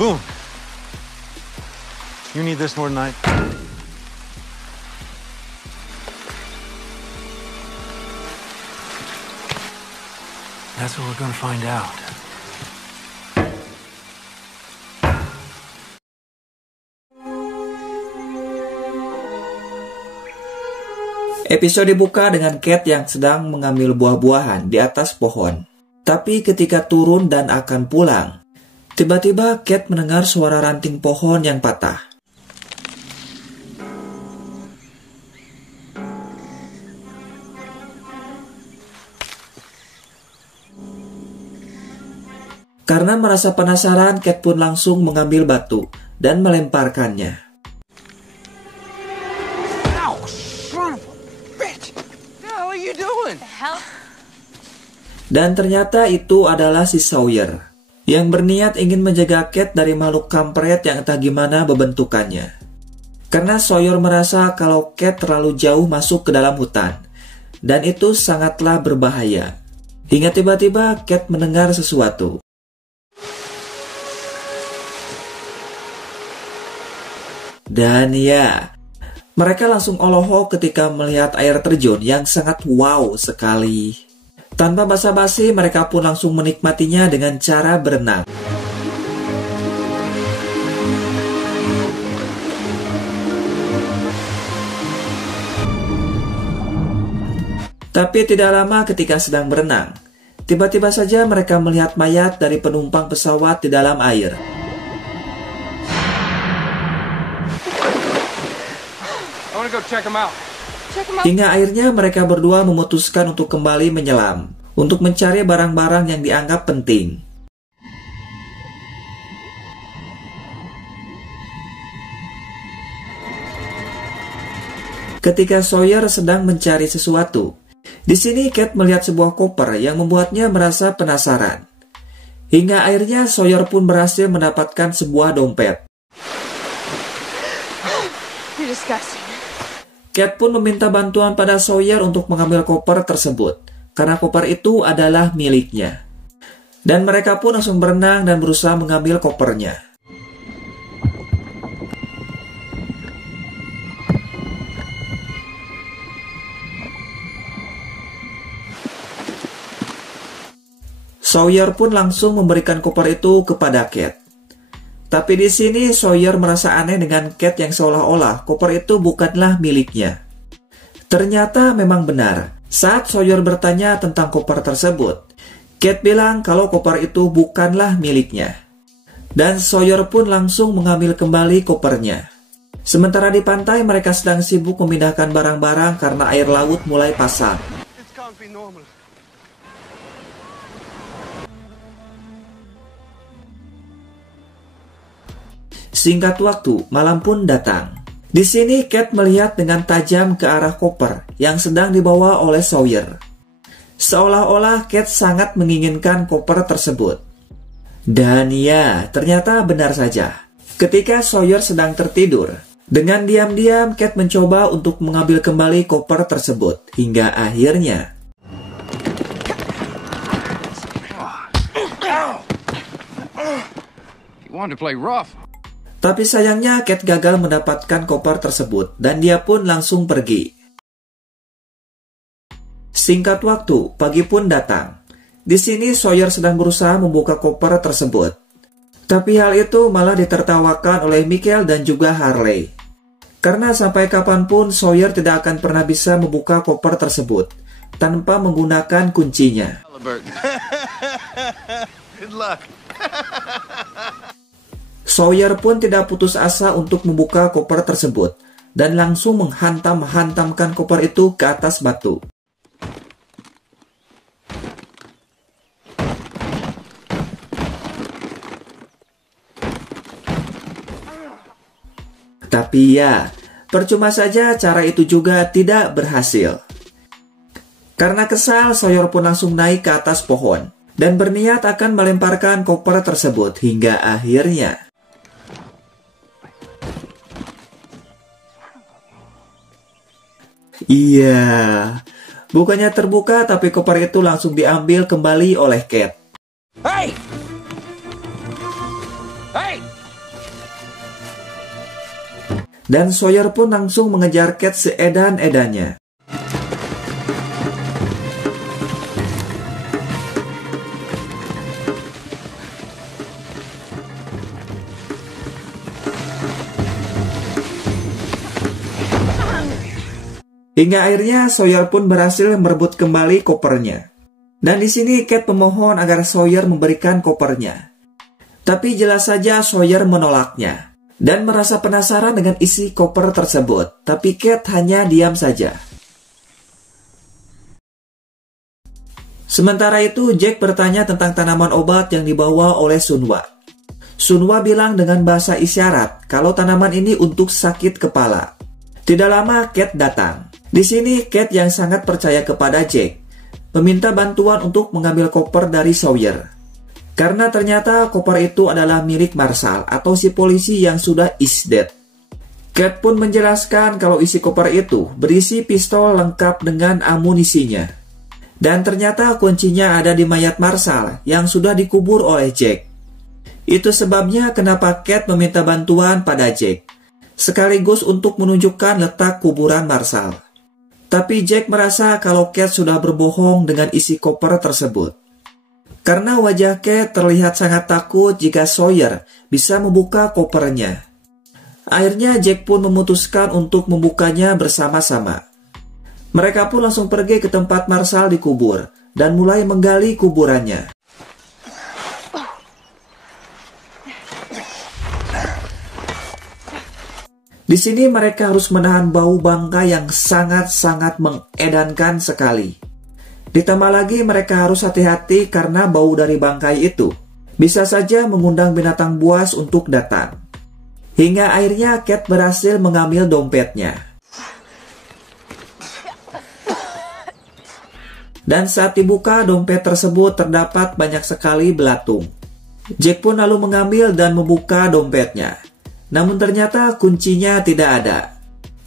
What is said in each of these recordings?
Boom. You need this more than I... That's what we're gonna find out. Episode dibuka dengan Kate yang sedang mengambil buah-buahan di atas pohon. Tapi ketika turun dan akan pulang, tiba-tiba Kate mendengar suara ranting pohon yang patah. Karena merasa penasaran, Kate pun langsung mengambil batu dan melemparkannya. Dan ternyata itu adalah si Sawyer yang berniat ingin menjaga Kate dari makhluk kampret yang entah gimana berbentukannya. Karena Sawyer merasa kalau Kate terlalu jauh masuk ke dalam hutan, dan itu sangatlah berbahaya. Hingga tiba-tiba Kate mendengar sesuatu. Dan ya, mereka langsung oloho ketika melihat air terjun yang sangat wow sekali. Tanpa basa-basi, mereka pun langsung menikmatinya dengan cara berenang. Tapi tidak lama ketika sedang berenang, tiba-tiba saja mereka melihat mayat dari penumpang pesawat di dalam air. Hingga akhirnya mereka berdua memutuskan untuk kembali menyelam untuk mencari barang-barang yang dianggap penting. Ketika Sawyer sedang mencari sesuatu, di sini Kate melihat sebuah koper yang membuatnya merasa penasaran. Hingga akhirnya Sawyer pun berhasil mendapatkan sebuah dompet. Kate pun meminta bantuan pada Sawyer untuk mengambil koper tersebut, karena koper itu adalah miliknya. Dan mereka pun langsung berenang dan berusaha mengambil kopernya. Sawyer pun langsung memberikan koper itu kepada Kate. Tapi di sini Sawyer merasa aneh dengan Kate yang seolah-olah koper itu bukanlah miliknya. Ternyata memang benar. Saat Sawyer bertanya tentang koper tersebut, Kate bilang kalau koper itu bukanlah miliknya. Dan Sawyer pun langsung mengambil kembali kopernya. Sementara di pantai mereka sedang sibuk memindahkan barang-barang karena air laut mulai pasang. Singkat waktu, malam pun datang. Di sini Kate melihat dengan tajam ke arah koper yang sedang dibawa oleh Sawyer. Seolah-olah Kate sangat menginginkan koper tersebut. Dan ya, ternyata benar saja. Ketika Sawyer sedang tertidur, dengan diam-diam Kate mencoba untuk mengambil kembali koper tersebut. Hingga akhirnya... Tapi sayangnya Kate gagal mendapatkan koper tersebut dan dia pun langsung pergi. Singkat waktu, pagi pun datang. Di sini Sawyer sedang berusaha membuka koper tersebut. Tapi hal itu malah ditertawakan oleh Michael dan juga Harley. Karena sampai kapanpun Sawyer tidak akan pernah bisa membuka koper tersebut tanpa menggunakan kuncinya. Good luck. Sawyer pun tidak putus asa untuk membuka koper tersebut dan langsung menghantamkan koper itu ke atas batu. Tapi ya, percuma saja cara itu juga tidak berhasil. Karena kesal, Sawyer pun langsung naik ke atas pohon dan berniat akan melemparkan koper tersebut hingga akhirnya... Iya, bukannya terbuka tapi koper itu langsung diambil kembali oleh Kate. Hey! Hey! Dan Sawyer pun langsung mengejar Kate seedan-edannya. Hingga akhirnya Sawyer pun berhasil merebut kembali kopernya. Dan di sini Kate memohon agar Sawyer memberikan kopernya. Tapi jelas saja Sawyer menolaknya dan merasa penasaran dengan isi koper tersebut. Tapi Kate hanya diam saja. Sementara itu Jack bertanya tentang tanaman obat yang dibawa oleh Sunwa. Sunwa bilang dengan bahasa isyarat kalau tanaman ini untuk sakit kepala. Tidak lama Kate datang. Di sini Kate yang sangat percaya kepada Jack meminta bantuan untuk mengambil koper dari Sawyer. Karena ternyata koper itu adalah milik Marshall atau si polisi yang sudah is dead. Kate pun menjelaskan kalau isi koper itu berisi pistol lengkap dengan amunisinya. Dan ternyata kuncinya ada di mayat Marshall yang sudah dikubur oleh Jack. Itu sebabnya kenapa Kate meminta bantuan pada Jack, sekaligus untuk menunjukkan letak kuburan Marshall. Tapi Jack merasa kalau Kate sudah berbohong dengan isi koper tersebut. Karena wajah Kate terlihat sangat takut jika Sawyer bisa membuka kopernya. Akhirnya Jack pun memutuskan untuk membukanya bersama-sama. Mereka pun langsung pergi ke tempat Marshall dikubur dan mulai menggali kuburannya. Di sini mereka harus menahan bau bangkai yang sangat-sangat mengedankan sekali. Ditambah lagi mereka harus hati-hati karena bau dari bangkai itu bisa saja mengundang binatang buas untuk datang. Hingga akhirnya Kate berhasil mengambil dompetnya. Dan saat dibuka dompet tersebut terdapat banyak sekali belatung. Jack pun lalu mengambil dan membuka dompetnya. Namun ternyata kuncinya tidak ada.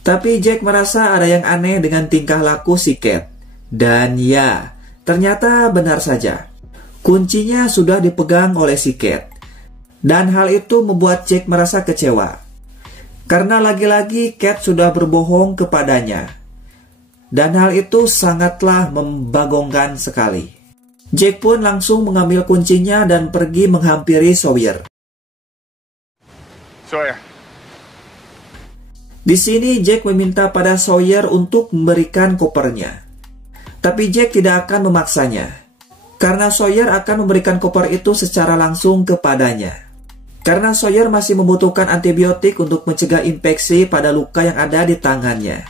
Tapi Jack merasa ada yang aneh dengan tingkah laku si Kate. Dan ya, ternyata benar saja. Kuncinya sudah dipegang oleh si Kate. Dan hal itu membuat Jack merasa kecewa. Karena lagi-lagi Kate sudah berbohong kepadanya. Dan hal itu sangatlah membagongkan sekali. Jack pun langsung mengambil kuncinya dan pergi menghampiri Sawyer. Sawyer. Di sini Jack meminta pada Sawyer untuk memberikan kopernya. Tapi Jack tidak akan memaksanya, karena Sawyer akan memberikan koper itu secara langsung kepadanya. Karena Sawyer masih membutuhkan antibiotik untuk mencegah infeksi pada luka yang ada di tangannya.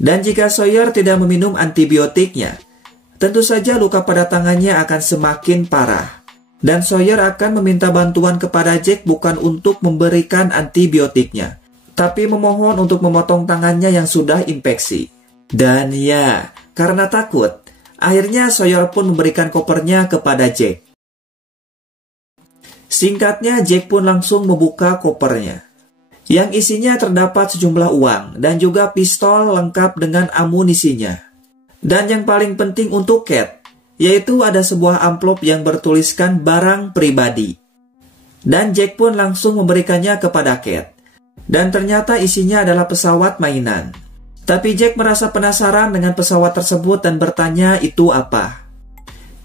Dan jika Sawyer tidak meminum antibiotiknya, tentu saja luka pada tangannya akan semakin parah. Dan Sawyer akan meminta bantuan kepada Jack bukan untuk memberikan antibiotiknya, tapi memohon untuk memotong tangannya yang sudah infeksi. Dan ya, karena takut, akhirnya Sawyer pun memberikan kopernya kepada Jack. Singkatnya, Jack pun langsung membuka kopernya. Yang isinya terdapat sejumlah uang dan juga pistol lengkap dengan amunisinya. Dan yang paling penting untuk Kate, yaitu ada sebuah amplop yang bertuliskan barang pribadi. Dan Jack pun langsung memberikannya kepada Kate. Dan ternyata isinya adalah pesawat mainan. Tapi Jack merasa penasaran dengan pesawat tersebut dan bertanya itu apa.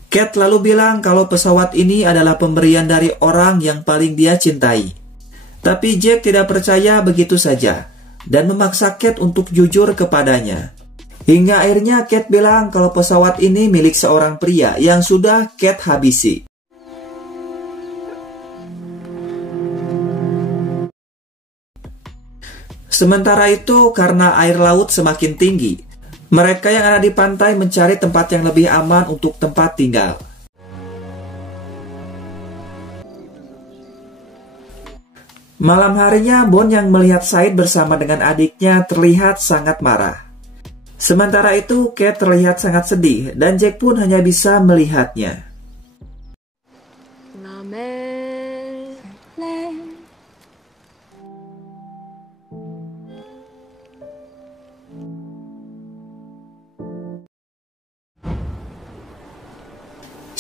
Kate lalu bilang kalau pesawat ini adalah pemberian dari orang yang paling dia cintai. Tapi Jack tidak percaya begitu saja dan memaksa Kate untuk jujur kepadanya. Hingga akhirnya Kate bilang kalau pesawat ini milik seorang pria yang sudah Kate habisi. Sementara itu, karena air laut semakin tinggi, mereka yang ada di pantai mencari tempat yang lebih aman untuk tempat tinggal. Malam harinya, Bond yang melihat Said bersama dengan adiknya terlihat sangat marah. Sementara itu, Kate terlihat sangat sedih dan Jack pun hanya bisa melihatnya.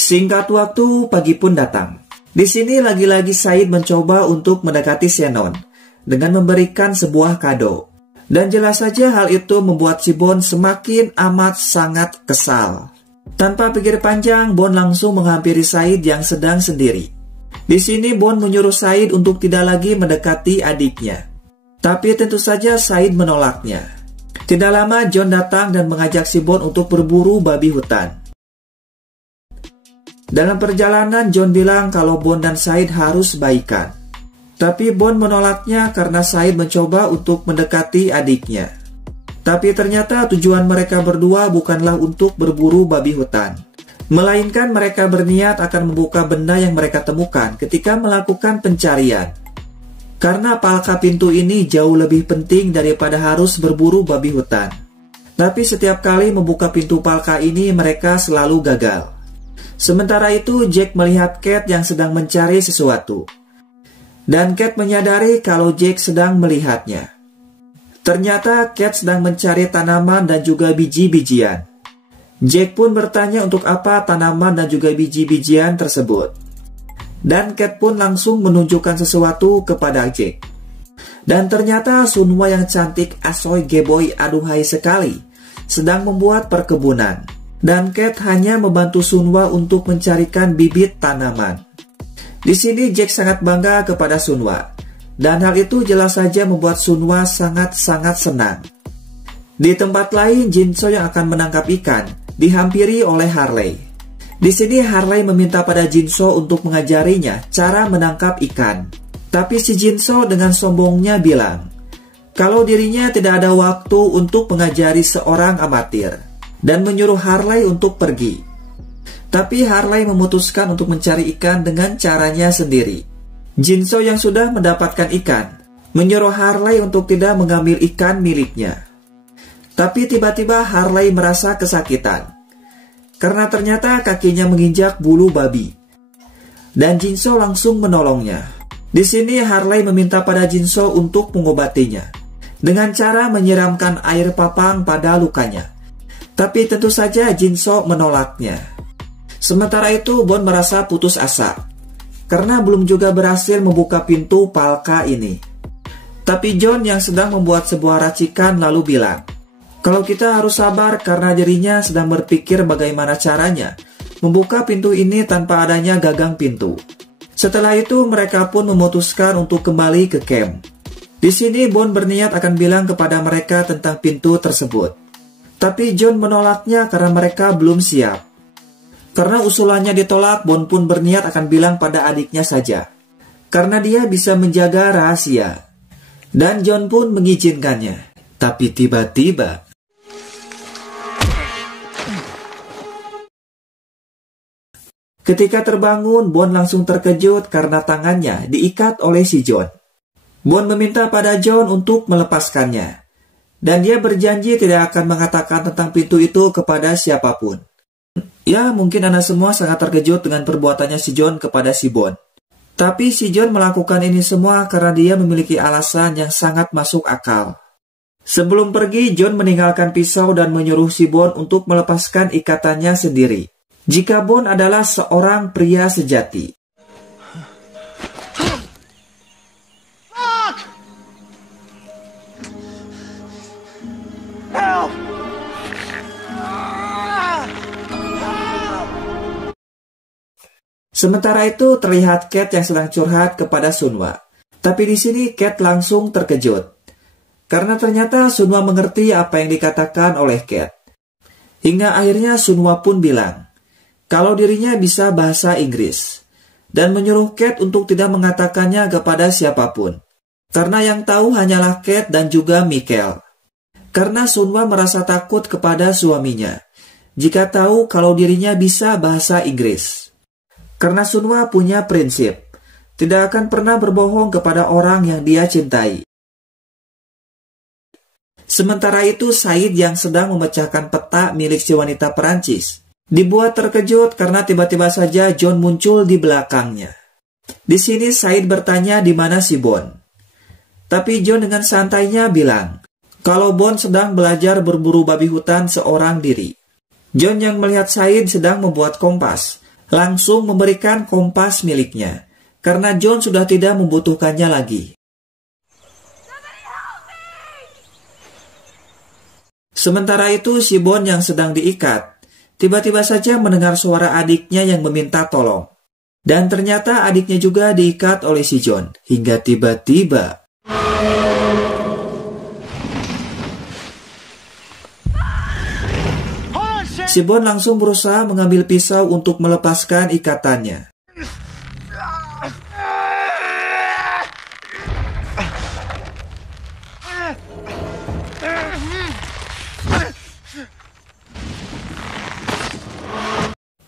Singkat waktu, pagi pun datang. Di sini lagi-lagi Said mencoba untuk mendekati Shannon dengan memberikan sebuah kado. Dan jelas saja hal itu membuat si Bond semakin amat sangat kesal. Tanpa pikir panjang, Bond langsung menghampiri Said yang sedang sendiri. Di sini Bond menyuruh Said untuk tidak lagi mendekati adiknya. Tapi tentu saja Said menolaknya. Tidak lama John datang dan mengajak si Bond untuk berburu babi hutan. Dalam perjalanan John bilang kalau Bond dan Said harus baikan. Tapi Bond menolaknya karena Said mencoba untuk mendekati adiknya. Tapi ternyata tujuan mereka berdua bukanlah untuk berburu babi hutan. Melainkan mereka berniat akan membuka benda yang mereka temukan ketika melakukan pencarian. Karena palka pintu ini jauh lebih penting daripada harus berburu babi hutan. Tapi setiap kali membuka pintu palka ini mereka selalu gagal. Sementara itu Jack melihat Kate yang sedang mencari sesuatu. Dan Kate menyadari kalau Jack sedang melihatnya. Ternyata Kate sedang mencari tanaman dan juga biji-bijian. Jack pun bertanya untuk apa tanaman dan juga biji-bijian tersebut. Dan Kate pun langsung menunjukkan sesuatu kepada Jack. Dan ternyata Sunwa yang cantik asoy geboy aduhai sekali sedang membuat perkebunan. Dan Kate hanya membantu Sunwa untuk mencarikan bibit tanaman. Di sini Jack sangat bangga kepada Sunwa. Dan hal itu jelas saja membuat Sunwa sangat-sangat senang. Di tempat lain, Jinso yang akan menangkap ikan dihampiri oleh Harley. Di sini Harley meminta pada Jinso untuk mengajarinya cara menangkap ikan. Tapi si Jinso dengan sombongnya bilang kalau dirinya tidak ada waktu untuk mengajari seorang amatir dan menyuruh Harley untuk pergi. Tapi Harley memutuskan untuk mencari ikan dengan caranya sendiri. Jinso yang sudah mendapatkan ikan menyuruh Harley untuk tidak mengambil ikan miliknya. Tapi tiba-tiba Harley merasa kesakitan karena ternyata kakinya menginjak bulu babi. Dan Jinso langsung menolongnya. Di sini Harley meminta pada Jinso untuk mengobatinya dengan cara menyiramkan air papang pada lukanya. Tapi tentu saja Jinso menolaknya. Sementara itu Bond merasa putus asa karena belum juga berhasil membuka pintu palka ini. Tapi John yang sedang membuat sebuah racikan lalu bilang kalau kita harus sabar karena dirinya sedang berpikir bagaimana caranya membuka pintu ini tanpa adanya gagang pintu. Setelah itu mereka pun memutuskan untuk kembali ke camp. Di sini Bond berniat akan bilang kepada mereka tentang pintu tersebut. Tapi John menolaknya karena mereka belum siap. Karena usulannya ditolak, Bond pun berniat akan bilang pada adiknya saja. Karena dia bisa menjaga rahasia. Dan John pun mengizinkannya. Tapi tiba-tiba ketika terbangun, Bond langsung terkejut karena tangannya diikat oleh si John. Bond meminta pada John untuk melepaskannya. Dan dia berjanji tidak akan mengatakan tentang pintu itu kepada siapapun. Ya, mungkin Anda semua sangat terkejut dengan perbuatannya si John kepada si Bond. Tapi si John melakukan ini semua karena dia memiliki alasan yang sangat masuk akal. Sebelum pergi, John meninggalkan pisau dan menyuruh si Bond untuk melepaskan ikatannya sendiri. Jika Bond adalah seorang pria sejati. Help! Sementara itu terlihat Kate yang sedang curhat kepada Sunwa. Tapi di sini Kate langsung terkejut. Karena ternyata Sunwa mengerti apa yang dikatakan oleh Kate. Hingga akhirnya Sunwa pun bilang kalau dirinya bisa bahasa Inggris. Dan menyuruh Kate untuk tidak mengatakannya kepada siapapun. Karena yang tahu hanyalah Kate dan juga Michael. Karena Sunwa merasa takut kepada suaminya jika tahu kalau dirinya bisa bahasa Inggris. Karena Sunwa punya prinsip, tidak akan pernah berbohong kepada orang yang dia cintai. Sementara itu Said yang sedang memecahkan peta milik si wanita Perancis dibuat terkejut karena tiba-tiba saja John muncul di belakangnya. Di sini Said bertanya di mana si Bond. Tapi John dengan santainya bilang kalau Bond sedang belajar berburu babi hutan seorang diri. John yang melihat Said sedang membuat kompas langsung memberikan kompas miliknya, karena John sudah tidak membutuhkannya lagi. Sementara itu si Bon yang sedang diikat, tiba-tiba saja mendengar suara adiknya yang meminta tolong. Dan ternyata adiknya juga diikat oleh si John, hingga tiba-tiba si Bon langsung berusaha mengambil pisau untuk melepaskan ikatannya.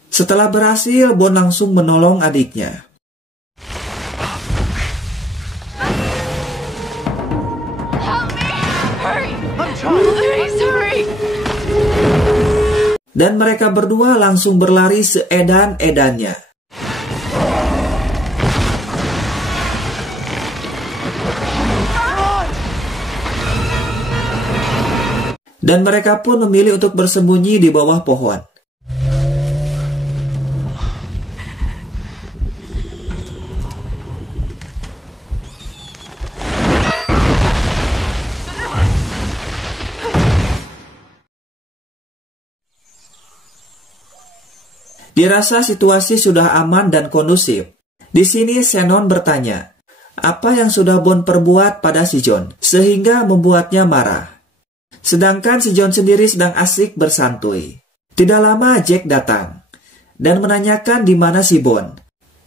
Setelah berhasil, Bon langsung menolong adiknya. Dan mereka berdua langsung berlari seedan-edannya. Dan mereka pun memilih untuk bersembunyi di bawah pohon. Dirasa situasi sudah aman dan kondusif. Di sini Shannon bertanya, apa yang sudah Bon perbuat pada si John, sehingga membuatnya marah. Sedangkan si John sendiri sedang asik bersantuy. Tidak lama Jack datang, dan menanyakan di mana si Bon.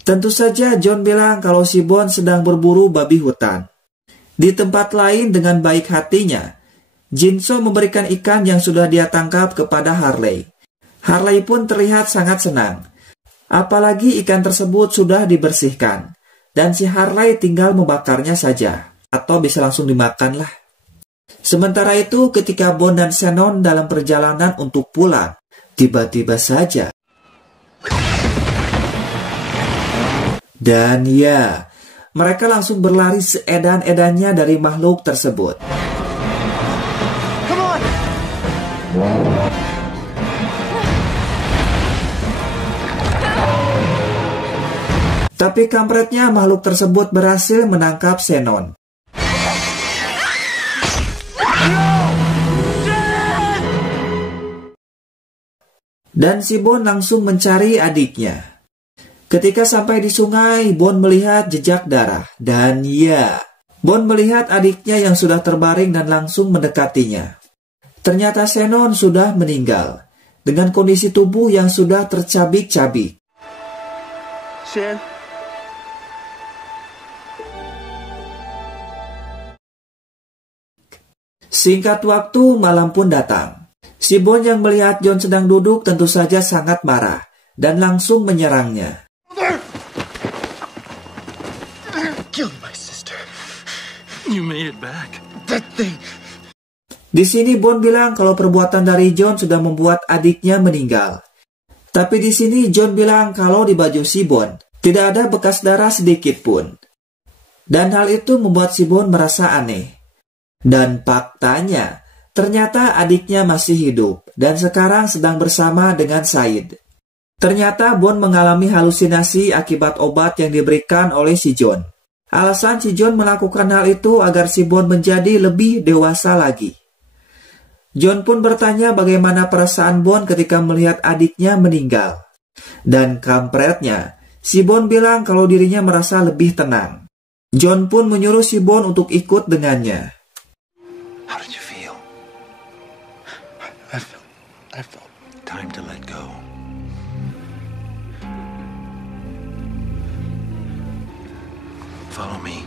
Tentu saja John bilang kalau si Bon sedang berburu babi hutan. Di tempat lain dengan baik hatinya, Jin-So memberikan ikan yang sudah dia tangkap kepada Harley. Harley pun terlihat sangat senang. Apalagi ikan tersebut sudah dibersihkan. Dan si Harley tinggal membakarnya saja. Atau bisa langsung dimakan lah. Sementara itu ketika Bon dan Shannon dalam perjalanan untuk pulang, tiba-tiba saja. Dan ya, mereka langsung berlari seedan-edannya dari makhluk tersebut. Come on! Tapi kampretnya makhluk tersebut berhasil menangkap Shannon. Dan si Bon langsung mencari adiknya. Ketika sampai di sungai, Bon melihat jejak darah. Dan ya, Bon melihat adiknya yang sudah terbaring dan langsung mendekatinya. Ternyata Shannon sudah meninggal, dengan kondisi tubuh yang sudah tercabik-cabik. Shan? Singkat waktu, malam pun datang. Si Bon yang melihat John sedang duduk tentu saja sangat marah dan langsung menyerangnya. Killed my sister. You made it back. That thing. Di sini Bon bilang kalau perbuatan dari John sudah membuat adiknya meninggal. Tapi di sini John bilang kalau di baju si Bon tidak ada bekas darah sedikit pun. Dan hal itu membuat si Bon merasa aneh. Dan faktanya, ternyata adiknya masih hidup dan sekarang sedang bersama dengan Said. Ternyata Bon mengalami halusinasi akibat obat yang diberikan oleh si John. Alasan si John melakukan hal itu agar si Bon menjadi lebih dewasa lagi. John pun bertanya bagaimana perasaan Bon ketika melihat adiknya meninggal. Dan kampretnya, si Bon bilang kalau dirinya merasa lebih tenang. John pun menyuruh si Bon untuk ikut dengannya. How did you feel? I felt time to let go. Follow me.